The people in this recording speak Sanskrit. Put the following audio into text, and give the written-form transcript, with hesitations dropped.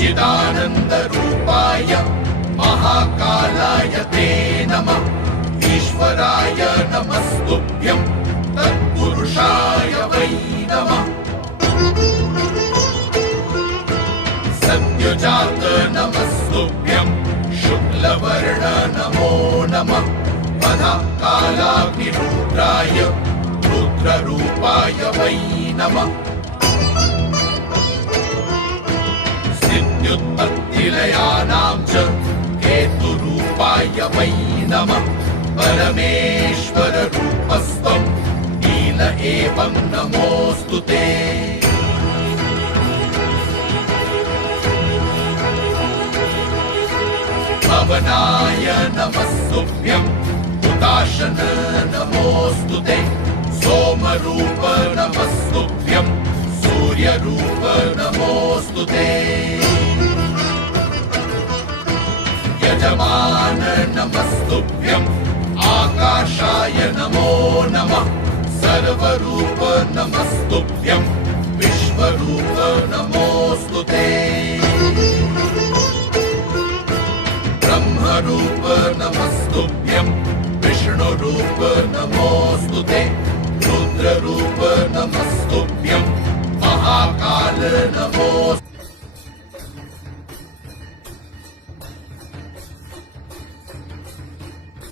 चिदानन्दरूपाय महाकालाय ते नमः। ईश्वराय नमस्तुभ्यं तत्पुरुषाय वै नमः। सद्योजात नमस्तुभ्यं शुक्लवर्ण नमो नमः। वधा कालाग्निरुद्राय रुद्ररूपाय वै नमः। सिद्ध्युत्पत्तिलयानां च हेतुरूपाय वै नमः। परमेश्वररूपस्त्वं नील एवं नमोऽस्तु ते। पवनाय नमस्तुभ्यं हुताशन नमोऽस्तु ते। सोमरूप नमस्तुभ्यं सूर्यरूप नमोऽस्तु ते। यजमान नमस्तुभ्यं आकाशाय नमो नमः। सर्वरूप नमस्तुभ्यं विश्वरूप नमोऽस्तु ते। ब्रह्मरूप नमस्तुभ्यं विष्णुरूप नमोऽस्तु ते। रुद्ररूप नमस्तुभ्यं